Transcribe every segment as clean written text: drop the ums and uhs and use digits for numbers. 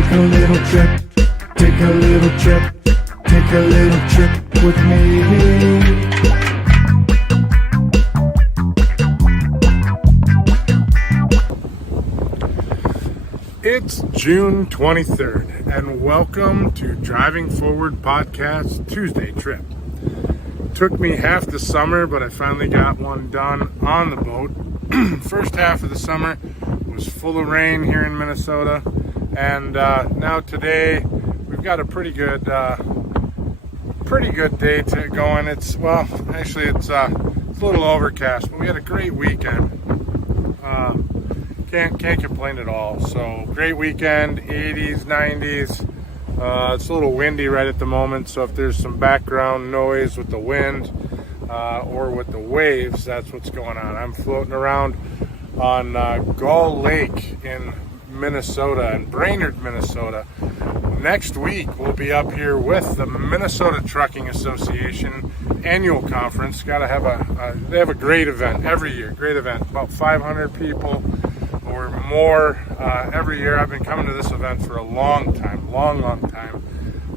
Take a little trip, take a little trip, take a little trip with me. It's June 23rd, and welcome to Driving Forward Podcast Tuesday trip. Took me half the summer, but I finally got one done on the boat. First half of the summer was full of rain here in Minnesota, and now today we've got a pretty good day to going. It's a little overcast, but we had a great weekend. Can't complain at all. So great weekend, 80s, 90s. It's a little windy right at the moment, so if there's some background noise with the wind or with the waves, that's what's going on. I'm floating around on Gull Lake in Minnesota, in Brainerd, Minnesota. Next week we'll be up here with the Minnesota Trucking Association annual conference. They have a great event every year, great event, about 500 people or more every year. I've been coming to this event for a long time.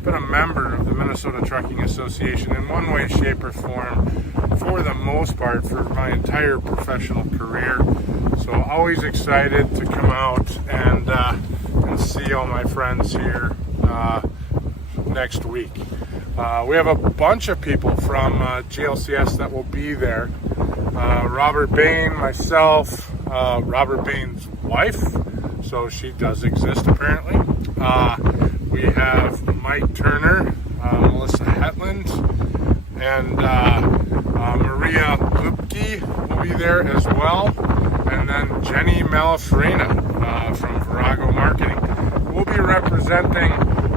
Been a member of the Minnesota Trucking Association in one way, shape, or form for the most part for my entire professional career. So always excited to come out and see all my friends here next week. We have a bunch of people from GLCS that will be there. Robert Bain, myself, Robert Bain's wife, so she does exist apparently. We have Mike Turner, Melissa Hetland, and Maria Lupke will be there as well, and then Jenny Malafrena from Virago Marketing. We'll be representing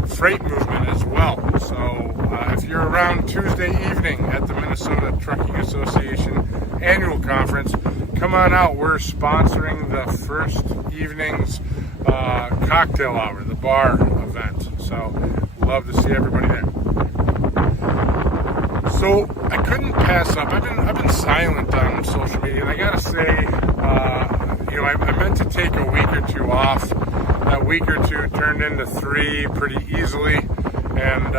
freight movement as well. So if you're around Tuesday evening at the Minnesota Trucking Association annual conference, come on out. We're sponsoring the first evening's cocktail hour, the bar event. So love to see everybody there. So I couldn't pass up. I've been silent on social media, and I gotta say, I meant to take a week or two off. That week or two turned into 3 pretty easily, and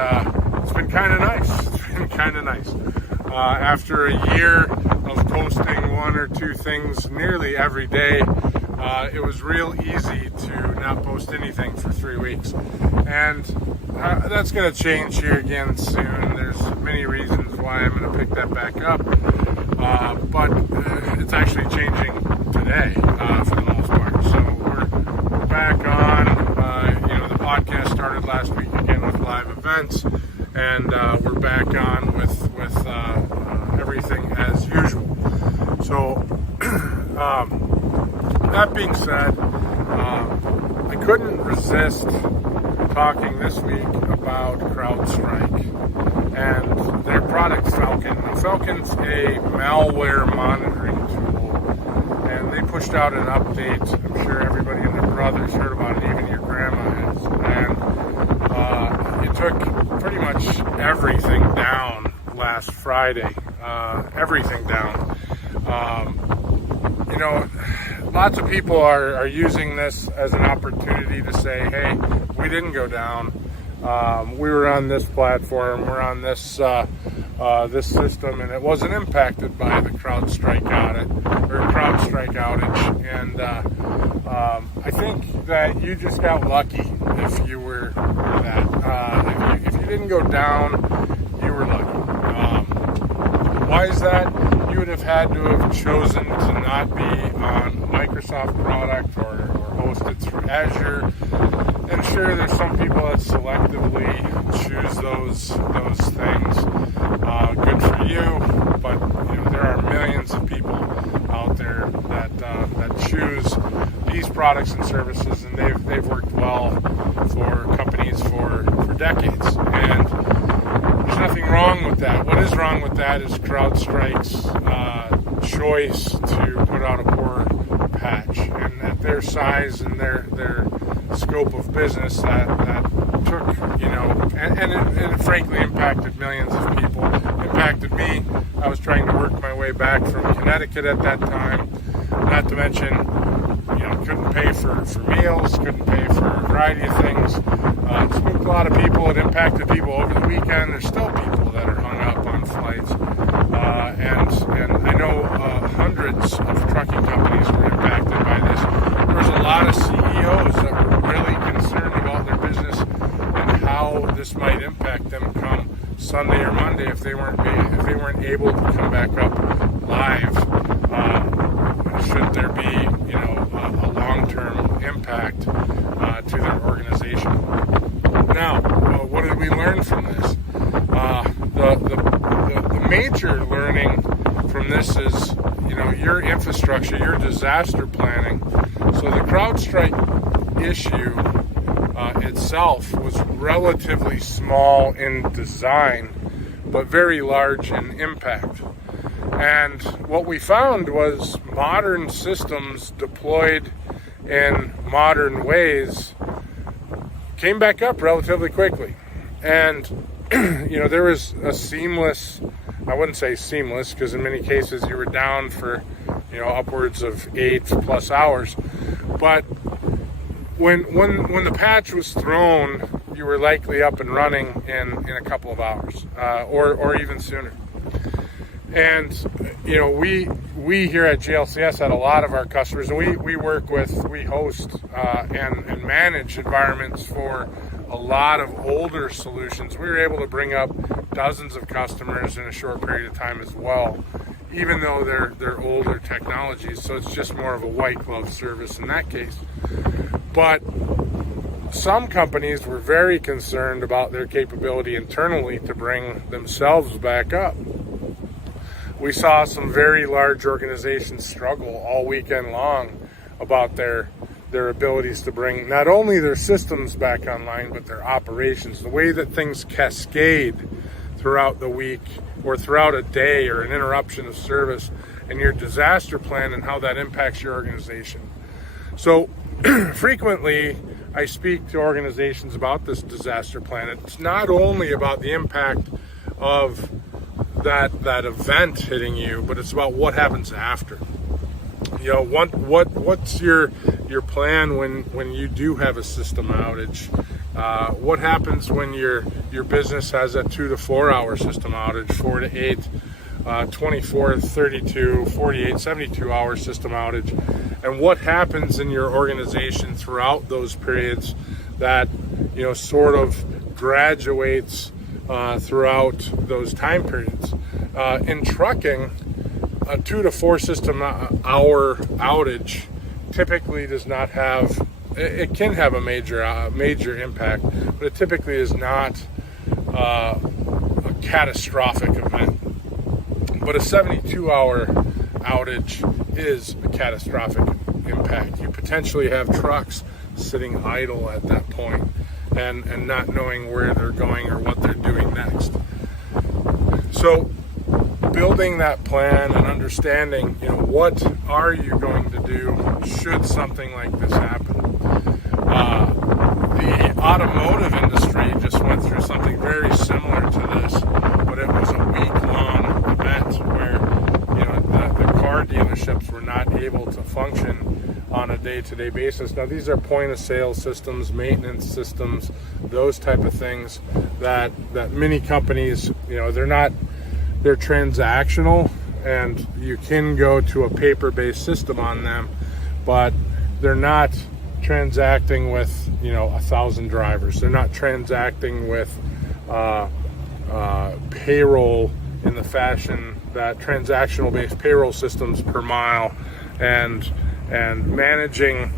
it's been kind of nice. After a year of posting 1 or 2 things nearly every day, it was real easy to not post anything for 3 weeks. And that's going to change here again soon. There's many reasons why I'm going to pick that back up. But it's actually changing today for the most part. So we're back on. The podcast started last week again with live events. And we're back on with everything as usual. So that being said, I couldn't resist talking this week about Crowdstrike and their product Falcon. Now, Falcon's a malware monitoring tool, and they pushed out an update. I'm sure everybody and their brothers heard about it, even your grandma has. And it took pretty much everything down last Friday. Everything down. Lots of people are using this as an opportunity to say, hey, we didn't go down. We were on this platform. We're on this system, and it wasn't impacted by the CrowdStrike outage. And I think that you just got lucky if you were that. If you didn't go down, you were lucky. Why is that? You would have had to have chosen to not be on Microsoft product or hosted through Azure. And sure, there's some people that selectively choose those things. Good for you, but there are millions of people out there that choose these products and services, and they've worked well for companies for decades. And there's nothing wrong with that. What is wrong with that is CrowdStrike's choice to put out a poor patch, and at their size and their scope of business, that took, and it frankly impacted millions of people. Impacted me. I was trying to work my way back from Connecticut at that time. Not to mention, couldn't pay for meals, couldn't pay for a variety of things. Spooked a lot of people. It impacted people over the weekend. There's still people that are hung up on flights. And I know hundreds of trucking companies were impacted by this. There was a lot of CEOs that were really concerned about their business and how this might impact them come Sunday or Monday if they weren't able to come back up live. Should there be a long-term impact to their organization? Now, what did we learn from this? The major learning from this is, your infrastructure, your disaster planning. So the CrowdStrike issue itself was relatively small in design, but very large in impact. And what we found was modern systems deployed in modern ways came back up relatively quickly. And, there was a seamless, I wouldn't say seamless, because in many cases you were down for, upwards of 8+ hours. But when the patch was thrown, you were likely up and running in a couple of hours, or even sooner. And, we here at GLCS had a lot of our customers, and we host and manage environments for a lot of older solutions. We were able to bring up dozens of customers in a short period of time as well, even though they're older technologies. So it's just more of a white glove service in that case. But some companies were very concerned about their capability internally to bring themselves back up. We saw some very large organizations struggle all weekend long about their abilities to bring not only their systems back online, but their operations. The way that things cascade throughout the week or throughout a day or an interruption of service, and your disaster plan and how that impacts your organization. So frequently I speak to organizations about this disaster plan. It's not only about the impact of that event hitting you, but it's about what happens after. What's your plan when you do have a system outage? What happens when your business has a 2 to 4 hour system outage, 4 to 8, 24, 32, 48, 72 hour system outage? And what happens in your organization throughout those periods that sort of graduates throughout those time periods? In trucking, a 2 to 4 system hour outage typically does not have, it can have a major impact, but it typically is not a catastrophic event. But a 72-hour outage is a catastrophic impact. You potentially have trucks sitting idle at that point and not knowing where they're going or what they're doing next. So building that plan and understanding, what are you going to do should something like this happen? The automotive industry just went through something very similar to this, but it was a week-long event where, the car dealerships were not able to function on a day-to-day basis. Now, these are point-of-sale systems, maintenance systems, those type of things that many companies, they're transactional, and you can go to a paper-based system on them, but they're not transacting with 1,000 drivers. They're not transacting with payroll in the fashion that transactional-based payroll systems per mile and managing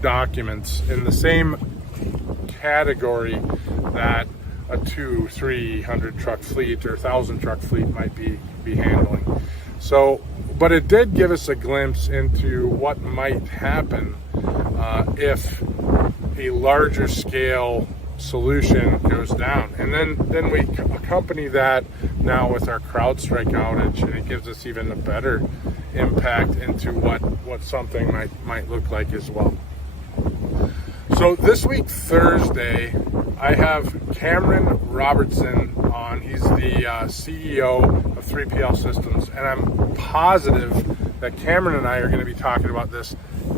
documents in the same category that a 200-300 truck fleet or 1,000 truck fleet might be handling. So, but it did give us a glimpse into what might happen if a larger scale solution goes down. And then we accompany that now with our CrowdStrike outage, and it gives us even a better impact into what something might look like as well. So this week, Thursday, I have Cameron Robertson on. He's the CEO of 3PL Systems, and I'm positive that Cameron and I are going to be talking about this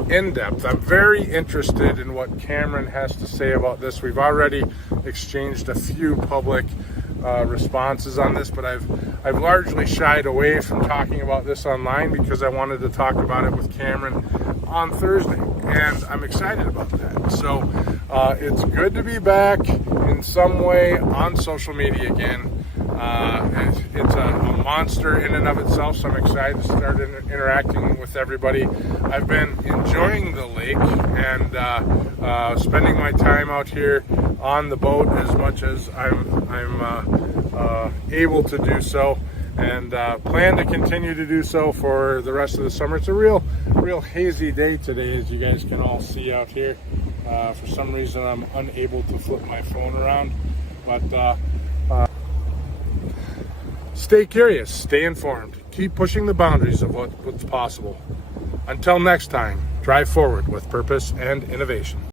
in depth. I'm very interested in what Cameron has to say about this. We've already exchanged a few public responses on this, but I've largely shied away from talking about this online because I wanted to talk about it with Cameron on Thursday, and I'm excited about that. So it's good to be back in some way on social media again. It's a monster in and of itself, so I'm excited to start interacting with everybody. I've been enjoying the lake and spending my time out here on the boat as much as I'm able to do so, and plan to continue to do so for the rest of the summer. It's a real hazy day today, as you guys can all see out here. For some reason I'm unable to flip my phone around, but stay curious, stay informed, keep pushing the boundaries of what's possible. Until next time, drive forward with purpose and innovation.